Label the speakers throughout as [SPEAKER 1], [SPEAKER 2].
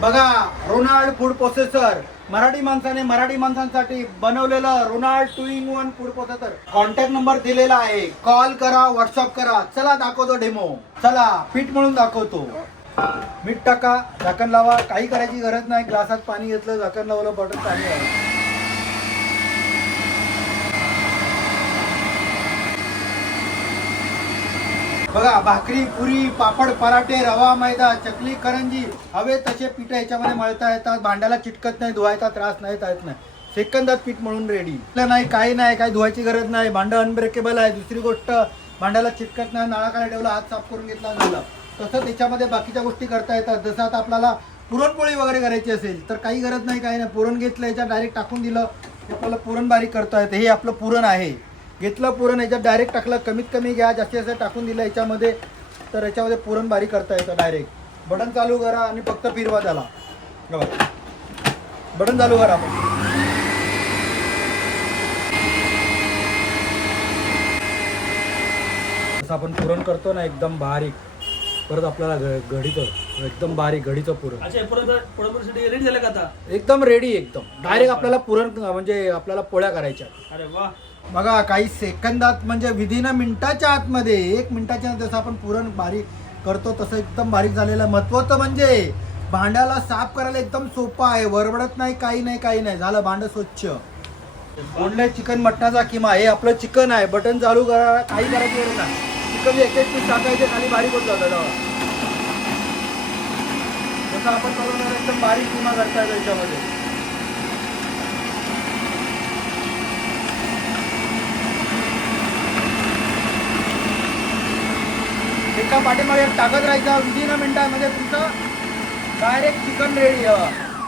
[SPEAKER 1] बघा Ronald food processor. Marathi माणसाने मराठी माणसांसाठी बनवलेलं Ronald two in one food processor. Contact number दिलेला आहे. कॉल करा व्हॉट्सअप करा. चला दाखवतो डेमो. चला पीठ म्हणून दाखवतो. मीठ टाका झाकण लावा. काही करायची गरज नाही. ग्लासात पाणी घेतलं झाकण लावलं बटर पाणी बघा भाकरी पुरी पापड पराठे रवा मैदा चकली करंजी हवे तसे पीठ याच्यामध्ये मळता येतात भांड्याला चिटकत नाही धुवायचा त्रास नाही येत नाही. सेकंदात पीठ म्हणून रेडी नाही काही नाही काही धुवायची गरज नाही भांडं अनब्रेकेबल आहे दुसरी गोष्ट भांड्याला चिटकत नाही नाळाखाली ठेवला हात साफ करून घेतला झालं. तसं त्याच्यामध्ये बाकीच्या गोष्टी करता येतात. जसं आता आपल्याला पुरणपोळी वगैरे करायची असेल तर काही गरज नाही काही नाही. पुरण घेतलं याच्यात डायरेक्ट टाकून दिलं आपल्याला पुरण बारीक करता येतं. हे आपलं पुरण आहे. घेतलं पुरण याच्यात डायरेक्ट टाकलं कमीत कमी घ्या जास्तीत जास्त टाकून दिलं याच्यामध्ये तर याच्यामध्ये पुरण बारीक करता येतं डायरेक्ट बटन चालू करा आणि फक्त फिरवा त्याला. बघा. बटन चालू करा जसं आपण पुरण करतो ना एकदम बारीक परत आपल्याला घ- घडीचं एकदम बारीक घडीचं पुरण.
[SPEAKER 2] अच्छा पुरण पुरणपोळीसाठी रेडी झालं का आता?
[SPEAKER 1] एकदम रेडी एकदम. डायरेक्ट आपल्याला पुरण म्हणजे आपल्याला पोळ्या करायच्या.
[SPEAKER 2] अरे वा
[SPEAKER 1] बघा काही सेकंदात म्हणजे विधीन मिनिटाच्या आतमध्ये एक मिनिटाच्या जसं आपण पुरण बारीक करतो तसं एकदम बारीक झालेलं आहे. महत्वाचं म्हणजे भांड्याला साफ करायला एकदम सोपं आहे. वरवडत नाही काही नाही काही नाही. झालं भांड स्वच्छ. बोनले चिकन मटणाचा किमा. हे आपलं चिकन आहे. बटन चालू करा काही करायची गरज नाही. चिकन एक एक पीस टाकायचे खाली बारीक होत जातं जसं आपण करून एकदम बारीक किमा करता येतो याच्यामध्ये एका पाठीमागे एक टाकत राहायचं. विदिन मिनिटामध्ये म्हणजे तुमचं डायरेक्ट चिकन रेडी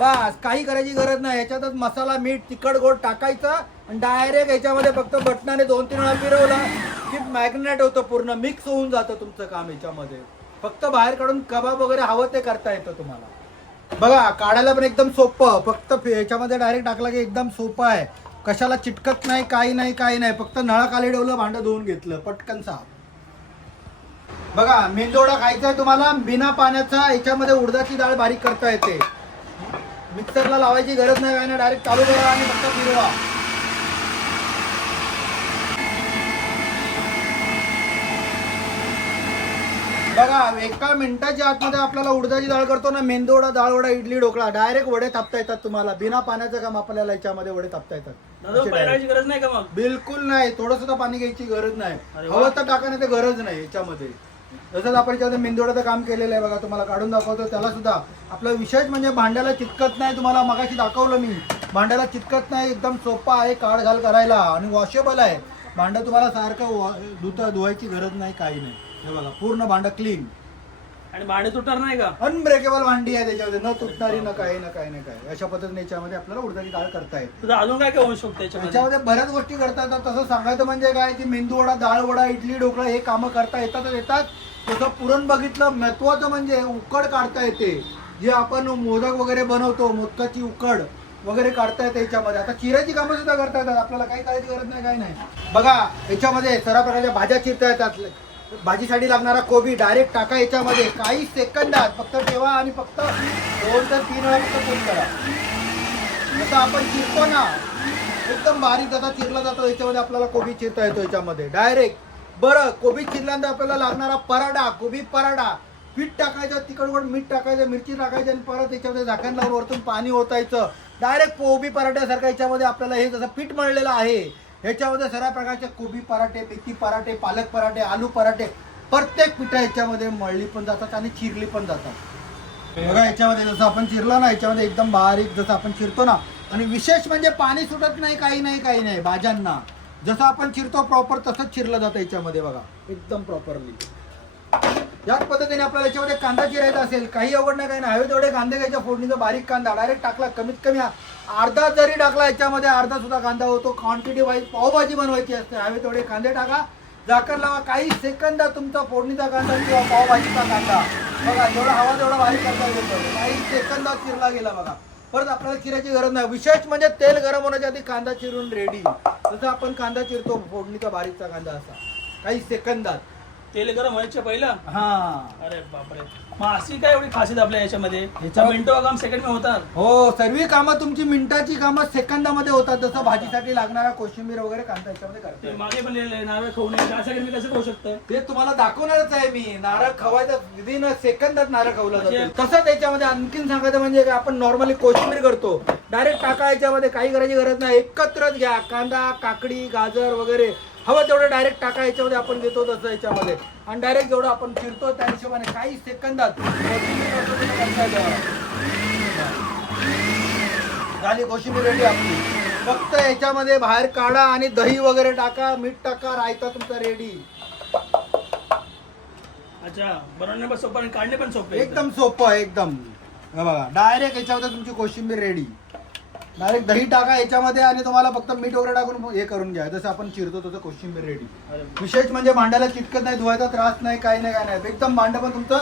[SPEAKER 1] बस काही करायची गरज नाही. याच्यातच मसाला मीठ तिखट गोड टाकायचं आणि डायरेक्ट याच्यामध्ये फक्त बटनाने दोन तीन वेळा फिरवलं की मॅग्नेट होतं पूर्ण मिक्स होऊन जातं तुमचं काम याच्यामध्ये. फक्त बाहेर काढून कबाब वगैरे हवं ते करता येतं तुम्हाला. बघा काढायला पण एकदम सोपं. फक्त याच्यामध्ये डायरेक्ट टाकलं की एकदम सोपं आहे. कशाला चिटकत नाही काही नाही काही नाही. फक्त नळाखाली ठेवलं भांडं धुवून घेतलं. पटकन साफ. बघा मेंदोडा खायचा आहे तुम्हाला बिना पाण्याचा याच्यामध्ये उडदाची डाळ बारीक करता येते. मिक्सरला लावायची गरज नाही काय नाही डायरेक्ट चालू करा आणि फक्त फिरवा. बघा एका मिनिटाच्या आतमध्ये आपल्याला उडदाची डाळ करतो ना मेंदोडा डाळ वडा इडली ढोकळा डायरेक्ट वडे थापता येतात तुम्हाला. बिना पाण्याचं काम आपल्याला याच्यामध्ये वडे थापता येतात. बिलकुल नाही. थोडं सुद्धा पाणी घ्यायची गरज नाही. हवं तर टाका नाही तर गरज नाही याच्यामध्ये. जसं आपण याच्यामध्ये मेंदोड्याचं काम केलेलं आहे बघा तुम्हाला काढून दाखवतो. त्याला सुद्धा आपला विशेष म्हणजे भांड्याला चिटकत नाही तुम्हाला मगाशी दाखवलं मी. भांड्याला चिटकत नाही एकदम सोपा आहे काढ घाल करायला आणि वॉशेबल आहे. भांडं तुम्हाला सारखं वा- धुता धुवायची गरज नाही काही नाही. हे बघा पूर्ण भांडं क्लीन
[SPEAKER 2] आणि भांडे तुटणार नाही का?
[SPEAKER 1] अनब्रेकेबल भांडी आहे त्याच्यामध्ये. न तुटणारी न काही न काही न काही. अशा पद्धतीने याच्यामध्ये आपल्याला उडदाची डाळ करता येते.
[SPEAKER 2] तुझं अजून काय काय होऊ शकतं याच्यामध्ये
[SPEAKER 1] त्याच्यामध्ये बऱ्याच गोष्टी करता येतात तसं सांगायचं म्हणजे काय की मेंदू वडा डाळ वडा इडली ढोकळा हे कामं करता येतातच येतात. तसं पुरण बघितलं महत्वाचं म्हणजे उकड काढता येते. जे आपण मोदक वगैरे बनवतो मोदकाची उकड वगैरे काढता येते याच्यामध्ये. आता चिराची कामं सुद्धा करता येतात. आपल्याला काही करायची गरज नाही काही नाही. बघा याच्यामध्ये सर्व प्रकारच्या भाज्या चिरता येतात. भाजीसाठी लागणारा कोबी डायरेक्ट टाका याच्यामध्ये. काही सेकंदात फक्त ठेवा आणि फक्त दोन तर तीन वेळा फक्त फोन करा. आता आपण चिरतो ना एकदम बारीक जाता चिरला जातो याच्यामध्ये आपल्याला कोबी चिरता येतो याच्यामध्ये. डायरेक्ट बरं कोबी चिरल्यानंतर आपल्याला लागणारा पराडा कोबी पराडा पीठ टाकायचं तिकडकड मीठ टाकायचं मिरची टाकायची आणि परत याच्यामध्ये झाकण लावून वरतून पाणी ओतायचं. डायरेक्ट कोबी पराठ्यासारखं याच्यामध्ये आपल्याला हे जसं पीठ मळलेलं आहे ह्याच्यामध्ये सर्व प्रकारचे कोबी पराठे मेथी पराठे पालक पराठे आलू पराठे प्रत्येक पिठा याच्यामध्ये मळली पण जातात आणि चिरली पण जातात. बघा याच्यामध्ये जसं आपण चिरलं ना याच्यामध्ये एकदम बारीक जसं आपण चिरतो ना आणि विशेष म्हणजे पाणी सुटत नाही काही नाही काही नाही भाज्यांना. जसं आपण चिरतो प्रॉपर तसंच चिरलं जातं याच्यामध्ये बघा एकदम प्रॉपरली याच पद्धतीने आपल्याला याच्यामध्ये कांदा चिरायचा असेल काही अवघड नाही काही नाही. हवे तेवढे कांदे घ्यायच्या फोडणीचा बारीक कांदा डायरेक्ट टाकला कमीत कमी अर्धा जरी टाकला याच्यामध्ये अर्धा सुद्धा कांदा होतो. क्वांटिटी वाईज पावभाजी बनवायची असते. हवे तेवढे कांदे टाका. झाकर लावा. काही सेकंदात तुमचा फोडणीचा कांदा किंवा पावभाजीचा कांदा. बघा जेवढा हवा तेवढा बारीक करता येतो काही सेकंदात चिरला गेला बघा. परत आपल्याला चिरायची गरज नाही. विशेष म्हणजे तेल गरम होण्याच्या आधी कांदा चिरून रेडी जसं आपण कांदा चिरतो फोडणीचा बारीकचा कांदा असा. काही सेकंदात.
[SPEAKER 2] तेल गरम व्हायच्या पहिला?
[SPEAKER 1] हा.
[SPEAKER 2] अरे बापरे. मग अशी काय एवढी खासियत आपल्या याच्यामध्ये?
[SPEAKER 1] याच्यावर-
[SPEAKER 2] मिनिटो काम सेकंड में होतात.
[SPEAKER 1] हो सर्व कामं तुमची मिनिटाची कामं सेकंदामध्ये होतात. जसं भाजीसाठी लागणारा कोशिंबीर वगैरे कांदा याच्यामध्ये
[SPEAKER 2] ते
[SPEAKER 1] करते
[SPEAKER 2] मागे पण लिहिलंय नारळ खाऊ नये. त्या सेकंड मी कसं खाऊ शकतं?
[SPEAKER 1] ते तुम्हाला दाखवणारच आहे मी. नारळ खवायचा विदिन सेकंदात नारळ खवला
[SPEAKER 2] म्हणजे-
[SPEAKER 1] तसं त्याच्यामध्ये आणखीन सांगायचं म्हणजे काय आपण नॉर्मली कोशिंबीर करतो. डायरेक्ट टाका याच्यामध्ये काही करायची गरज नाही. एकत्रच घ्या. कांदा काकडी गाजर वगैरे हवं तेवढं डायरेक्ट टाका याच्यामध्ये आपण घेतो तसं याच्यामध्ये. आणि डायरेक्ट जेवढं आपण फिरतो त्या हिशोबाने काही सेकंदात. झाली कोशिंबीर रेडी आपली. फक्त याच्यामध्ये बाहेर काढा आणि दही वगैरे टाका मीठ टाका रायता तुमचा रेडी
[SPEAKER 2] अच्छा बनवणे पण सोपं आणि काढणे पण सोपे
[SPEAKER 1] एकदम सोपं आहे एकदम. बघा डायरेक्ट याच्यामध्ये तुमची कोशिंबीर रेडी डायरेक्ट दही टाका याच्यामध्ये आणि तुम्हाला फक्त मीठ वगैरे टाकून हे करून घ्या. जसं आपण चिरतो तसं कोशिंबीर रेडी विशेष म्हणजे भांड्याला चिटकत नाही धुवायचा त्रास नाही काही नाही काय नाही. एकदम भांडं पण तुमचं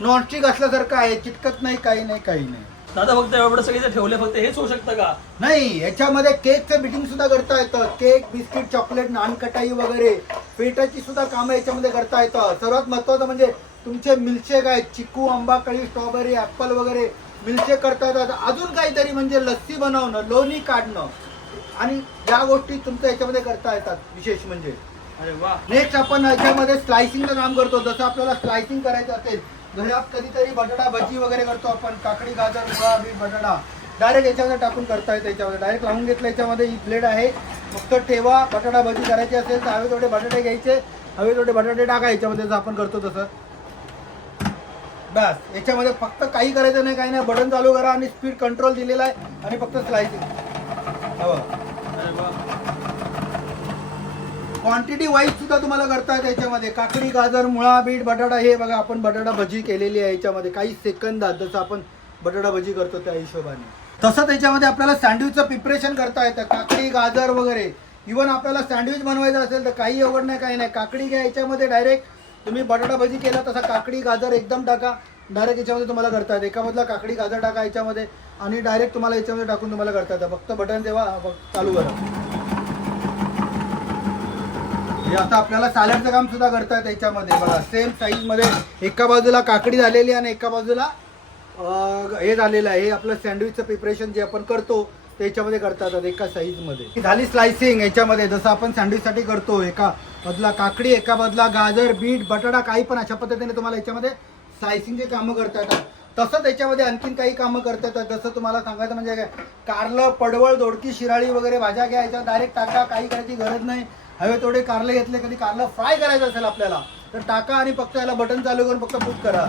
[SPEAKER 1] नॉनस्टिक असल्यासारखं आहे. चिटकत नाही काही नाही काही नाही.
[SPEAKER 2] दादा फक्त एवढं सगळे ठेवले फक्त हेच होऊ शकतं का?
[SPEAKER 1] नाही याच्यामध्ये केकचं बिटिंग सुद्धा करता येतं. केक बिस्किट चॉकलेट नानकटाई वगैरे. पेटाची सुद्धा कामं याच्यामध्ये करता येतं. सर्वात महत्वाचं म्हणजे तुमचे मिल्कशेक आहेत. चिकू आंबा कळी स्ट्रॉबेरी ऍपल वगैरे. मिल्कशेक करता येतात अजून काहीतरी म्हणजे लस्सी बनवणं लोणी काढणं आणि या गोष्टी तुमच्या याच्यामध्ये करता येतात विशेष म्हणजे.
[SPEAKER 2] अरे वा.
[SPEAKER 1] नेक्स्ट आपण याच्यामध्ये स्लायसिंगचं काम करतो. जसं आपल्याला स्लायसिंग करायचं असेल घरात कधीतरी बटाटा भजी वगैरे करतो आपण काकडी गाजर मुळा बीट बटाटा. डायरेक्ट याच्यामध्ये टाकून करता येतं याच्यामध्ये. डायरेक्ट लावून घेतलं याच्यामध्ये ही ब्लेड आहे. फक्त ठेवा बटाटा भजी करायची असेल तर हवे तेवढे बटाटे घ्यायचे. हवे तेवढे बटाटे टाका याच्यामध्ये जसं आपण करतो तसं. बस याच्यामध्ये फक्त काही करायचं नाही काही नाही. बटन चालू करा आणि स्पीड कंट्रोल दिलेला आहे आणि फक्त स्लायसिंग हवं क्वांटिटी वाईज सुद्धा तुम्हाला करता येते याच्यामध्ये. काकडी गाजर मुळा बीट बटाटा हे बघा आपण बटाटा भजी केलेली आहे याच्यामध्ये. काही सेकंदात जसं आपण बटाटा भजी करतो त्या हिशोबाने. तसं त्याच्यामध्ये आपल्याला सँडविचचं प्रिपरेशन करता येतं. काकडी गाजर वगैरे. इवन आपल्याला सँडविच बनवायचं असेल तर काही अवघड नाही काही नाही. काकडी घ्या याच्यामध्ये डायरेक्ट तुम्ही बटाटा भजी केला तसा काकडी गाजर एकदम टाका. डायरेक्ट याच्यामध्ये तुम्हाला करता येतं. एका मधला काकडी गाजर टाका याच्यामध्ये आणि डायरेक्ट तुम्हाला याच्यामध्ये टाकून तुम्हाला करता येतं. फक्त बटन तेव्हा चालू करा. हे आता आपल्याला सॅलडचं काम सुद्धा करता येतं याच्यामध्ये. बघा सेम साईजमध्ये एका बाजूला काकडी झालेली आणि एका बाजूला हे झालेलं आहे. हे आपलं सँडविचचं प्रिपरेशन जे आपण करतो ते याच्यामध्ये करता येतात एका साईजमध्ये झाली स्लायसिंग याच्यामध्ये. जसं आपण सँडविच साठी करतो एका बाजूला काकडी एका बाजूला गाजर बीट बटाटा काही पण अशा पद्धतीने तुम्हाला याच्यामध्ये सायसिंगचे कामं करता येतात. तसंच याच्यामध्ये आणखीन काही कामं करता येतात. जसं तुम्हाला सांगायचं म्हणजे काय कारलं पडवळ दोडकी शिराळी वगैरे भाज्या घ्या याच्यात डायरेक्ट टाका काही करायची गरज नाही. हवे तेवढे कारले घेतले कधी कारलं फ्राय करायचं असेल आपल्याला तर टाका आणि फक्त याला बटन चालू करून फक्त बुक करा.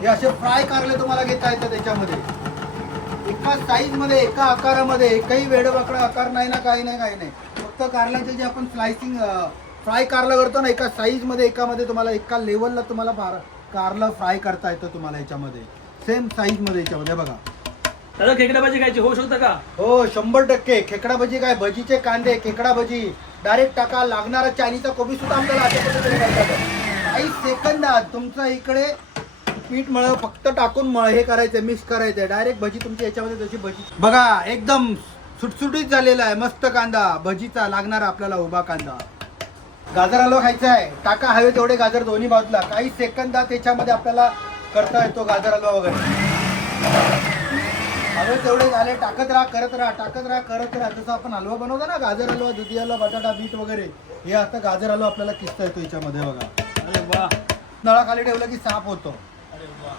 [SPEAKER 1] हे असे फ्राय कारले तुम्हाला घेता येतात त्याच्यामध्ये एका साईजमध्ये एका आकारामध्ये एकही वेडवाकडा आकार नाही ना काही नाही काही नाही. फक्त कारल्याचे जे आपण स्लायसिंग फ्राय कारला करतो ना एका साईजमध्ये एकामध्ये तुम्हाला एका लेवलला तुम्हाला फार कारला फ्राय करता येतं तुम्हाला याच्यामध्ये. सेम साईजमध्ये याच्यामध्ये बघा.
[SPEAKER 2] दादा खेकडा भाजी खायची होऊ शकतं का?
[SPEAKER 1] हो शंभर टक्के. खेकडा भजी काय भजीचे कांदे खेकडा भजी. डायरेक्ट टाका लागणारा चायनीचा कोबी सुद्धा आपल्याला अशा पद्धतीने करता येतं. काही सेकंदात तुमचं इकडे पीठ मळ फक्त टाकून मळ हे करायचं मिक्स करायचं डायरेक्ट भजी तुमची याच्यामध्ये जशी भजी बघा एकदम सुटसुटीत झालेला आहे मस्त कांदा. भजीचा लागणारा आपल्याला उभा कांदा. गाजर हलवा खायचा आहे. टाका हवे तेवढे गाजर दोन्ही बाजूला. काही सेकंदात त्याच्यामध्ये आपल्याला करता येतो गाजर हलवा वगैरे. हवे तेवढे झाले. टाकत राहा करत राहा टाकत राहा करत राहा. जसं आपण हलवा बनवतो ना गाजर हलवा दुधी हलवा बटाटा बीट वगैरे. हे आता गाजर हलवा आपल्याला किसता येतो याच्यामध्ये बघा.
[SPEAKER 2] अरे वा.
[SPEAKER 1] नळाखाली ठेवलं की साफ होतो.
[SPEAKER 2] अरे वा.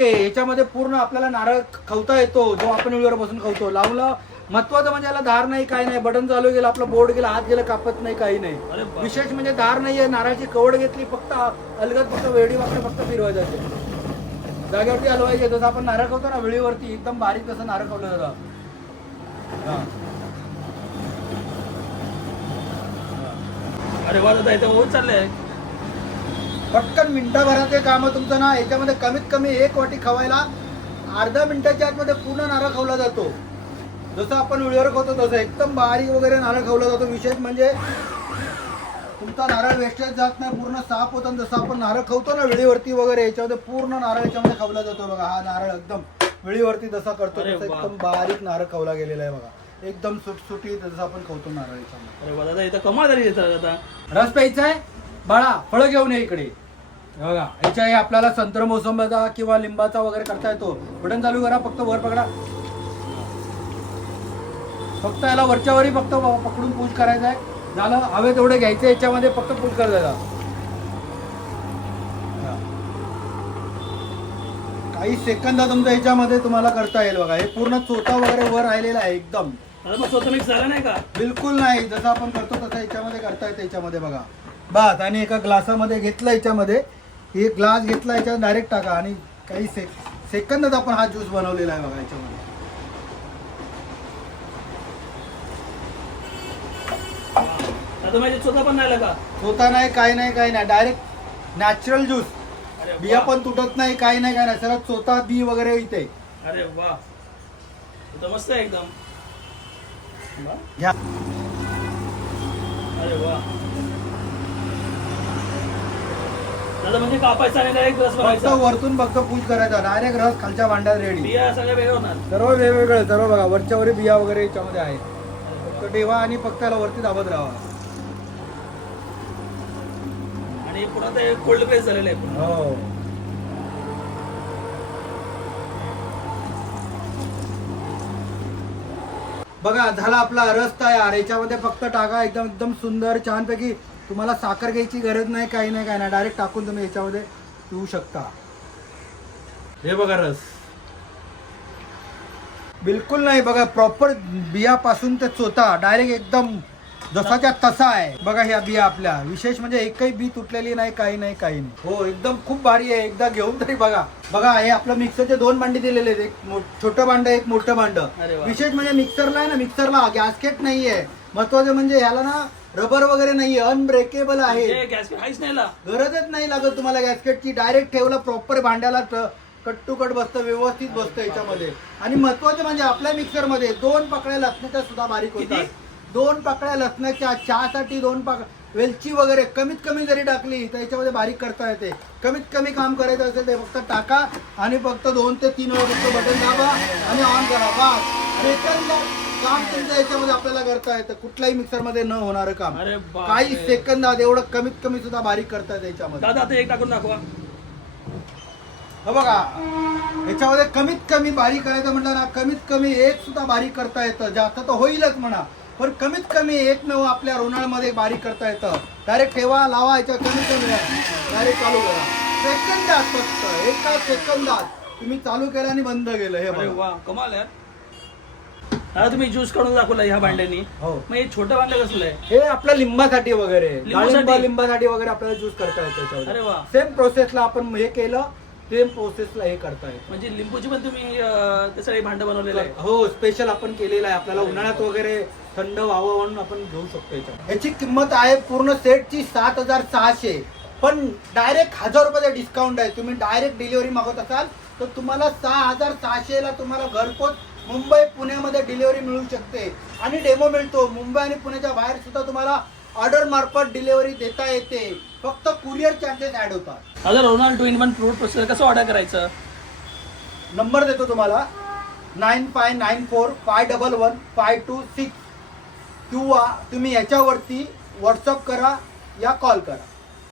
[SPEAKER 1] याच्यामध्ये पूर्ण आपल्याला नारळ खवता येतो जो आपण वेळेवर बसून खवतो लावलं महत्वाचं म्हणजे याला धार नाही काही नाही. बटन चालू गेलं आपलं बोर्ड गेलं हात गेलं कापत नाही काही नाही. विशेष म्हणजे धार नाहीये नारळाची कवड घेतली फक्त अलगद फक्त वेळी वापरे फक्त फिरवायचं असेल जागेवरती हलवायचे जसं आपण नारळ खवतो ना वेळीवरती एकदम बारीक कसं नारळ खवलं जातं हा.
[SPEAKER 2] अरे वा दादा इथं होत चाललंय.
[SPEAKER 1] पटकन मिनिटाभरात हे काम तुमचं ना याच्यामध्ये कमीत कमी एक वाटी खवायला अर्धा मिनिटाच्या आतमध्ये पूर्ण नारळ खवला जातो. जसं आपण वेळेवर खातो तसं एकदम बारीक वगैरे नारळ खवला जातो. विशेष म्हणजे तुमचा नारळ वेस्टेज जात नाही पूर्ण साफ होतं. आणि जसं आपण नारळ खवतो ना वेळीवरती वगैरे याच्यामध्ये पूर्ण नारळ याच्यामध्ये खवला जातो बघा. हा नारळ एकदम वेळीवरती जसा करतो तसं. एकदम बारीक नारळ खवला गेलेला आहे बघा. एकदम सुटसुटीत जसं आपण खवतो नारळ याच्यामध्ये.
[SPEAKER 2] अरे वा दादा इथं कमाल झाली इथं
[SPEAKER 1] रस प्यायचा आहे? बाळा फळं घेऊन ये इकडे. बघा याच्या आपल्याला संत्र मोसंबीचा किंवा लिंबाचा वगैरे करता येतो. बटन चालू करा फक्त वर पकडा. फक्त याला वरच्या वरी फक्त पकडून पूज करायचं आहे. झालं हवे तेवढे घ्यायचे याच्यामध्ये फक्त पूज करायचा काही सेकंद तुमच्या याच्यामध्ये तुम्हाला करता येईल बघा. हे पूर्ण चोथा वगैरे वर राहिलेला आहे एकदम.
[SPEAKER 2] नाही का?
[SPEAKER 1] बिलकुल नाही. जसं आपण करतो तसं याच्यामध्ये करता येतं याच्यामध्ये बघा. बस आणि एका ग्लासामध्ये घेतलं याच्यामध्ये. एक ग्लास घेतला याच्यात डायरेक्ट टाका. आणि काही से सेकंदात आपण हा ज्यूस बनवलेला आहे बघा याच्यामध्ये.
[SPEAKER 2] आता माझे स्वतः पण नाही का
[SPEAKER 1] होता नाही काही नाही काही नाही. डायरेक्ट नॅचरल ज्यूस
[SPEAKER 2] अरे
[SPEAKER 1] बिया
[SPEAKER 2] वा.
[SPEAKER 1] पण तुटत नाही काही नाही काही नाही. सगळं चोथा बी वगैरे इथे.
[SPEAKER 2] अरे वा. तर मस्त आहे एकदम. वा.
[SPEAKER 1] घ्या
[SPEAKER 2] अरे वा. दादा म्हणजे कापायचा आणि डायरेक्ट रस
[SPEAKER 1] फक्त
[SPEAKER 2] बनवायचा
[SPEAKER 1] वरतून फक्त पूज करायचा. डायरेक्ट रस खालच्या भांड्यात रेडी
[SPEAKER 2] बिया सगळ्या वेगळ्या होणार.
[SPEAKER 1] सर्व वेगवेगळे सर्व बघा. वरच्या वरी बिया वगैरे याच्यामध्ये आहे फक्त ठेवा आणि फक्त त्याला वरती दाबत राहा.
[SPEAKER 2] आणि पुन्हा ते कोल्ड प्रेस झालेलं आहे पुन्हा.
[SPEAKER 1] हो. बघा झाला आपला रस तयार. याच्यामध्ये फक्त टाका एकदम एकदम सुंदर छानपैकी. तुम्हाला साखर घ्यायची गरज नाही काही नाही काही नाही. डायरेक्ट टाकून तुम्ही याच्यामध्ये पिऊ शकता. हे बघा रस. बिलकुल नाही. बघा प्रॉपर बियापासून ते चोता डायरेक्ट एकदम जसाच्या तसा आहे. बघा ह्या बिया आपल्या. विशेष म्हणजे एकही बी तुटलेली नाही काही नाही काही नाही. हो एकदम खूप भारी आहे. एकदा घेऊन तरी बघा. बघा हे आपलं मिक्सरचे दोन भांडी दिलेले आहेत. एक छोटं भांड एक मोठं भांड. विशेष म्हणजे मिक्सरला आहे ना मिक्सरला गॅसकेट नाहीये. महत्वाचं म्हणजे ह्याला ना रबर वगैरे नाहीये. अनब्रेकेबल आहे.
[SPEAKER 2] म्हणजे नाही ला.
[SPEAKER 1] गरजच नाही लागत तुम्हाला गॅसकेटची डायरेक्ट ठेवलं प्रॉपर भांड्याला कट टू कट बसतं व्यवस्थित बसतं याच्यामध्ये. आणि महत्वाचं म्हणजे आपल्या मिक्सरमध्ये दोन पकड्या लसणाच्या सुद्धा बारीक? होतात. दोन पकड्या लसणाच्या चहासाठी दोन पाक वेलची वगैरे कमीत कमी जरी टाकली तर याच्यामध्ये बारीक करता येते. कमीत कमी काम करायचं असेल ते फक्त टाका आणि फक्त दोन ते तीन वेळा फक्त बटन दाबा आणि ऑन करा बस. सेकंद काम तुमचं याच्यामध्ये आपल्याला करता येतं. कुठल्याही मिक्सरमध्ये न होणारं काम.
[SPEAKER 2] अरे.
[SPEAKER 1] काही सेकंदात एवढं कमीत कमी सुद्धा बारीक करता येतं याच्यामध्ये.
[SPEAKER 2] दादा आता एक टाकून दाखवा.
[SPEAKER 1] हो बघा. याच्यामध्ये कमीत कमी बारीक करायचं म्हटलं ना कमीत कमी एक सुद्धा बारीक करता येतं. जास्त तर होईलच म्हणा. पण कमीत कमी एकमेव आपल्या रोनाळमध्ये बारीक करता येतं. डायरेक्ट ठेवा लावा याच्या कमीत कमी डायरेक्ट चालू करा. सेकंदात फक्त एका सेकंदात तुम्ही चालू केलं आणि बंद केलं हे
[SPEAKER 2] अरे
[SPEAKER 1] बघा.
[SPEAKER 2] वा कमाल यार आता तुम्ही ज्यूस काढून दाखवला ह्या भांड्यानी.
[SPEAKER 1] हो
[SPEAKER 2] मग हे छोटं भांडं कसलं आहे?
[SPEAKER 1] हे आपल्या लिंबासाठी वगैरे.
[SPEAKER 2] लिंबासाठी?
[SPEAKER 1] डाळिंबा लिंबासाठी वगैरे आपल्याला ज्यूस करता येतो
[SPEAKER 2] अरे वा.
[SPEAKER 1] सेम प्रोसेसला आपण हे केलं सेम प्रोसेसला हे करता येतं.
[SPEAKER 2] म्हणजे लिंबूची पण तुम्ही अं, त्यासाठी भांडं बनवलेलं आहे?
[SPEAKER 1] हो स्पेशल आपण केलेलं आहे. आपल्याला उन्हाळ्यात वगैरे थंड व्हावं म्हणून आपण घेऊ शकतो याच्यात याची किंमत आहे पूर्ण सेटची सात हजार सहाशे. पण डायरेक्ट हजार रुपयाचा डिस्काउंट आहे. तुम्ही डायरेक्ट डिलिव्हरी मागवत असाल तर तुम्हाला सहा हजार सहाशेला तुम्हाला घरपोच मुंबई पुण्यामध्ये डिलिव्हरी मिळू शकते. आणि डेमो मिळतो. मुंबई आणि पुण्याच्या बाहेर सुद्धा तुम्हाला ऑर्डर मार्फत डिलिव्हरी देता येते. फक्त कुरिअर चार्जेस ऍड होतात.
[SPEAKER 2] आता Ronald two in one fruit processor कसं ऑर्डर करायचं?
[SPEAKER 1] नंबर देतो तुम्हाला. Nine five nine four five double one five two six किंवा तुम्ही याच्यावरती व्हॉट्सअप करा या कॉल करा.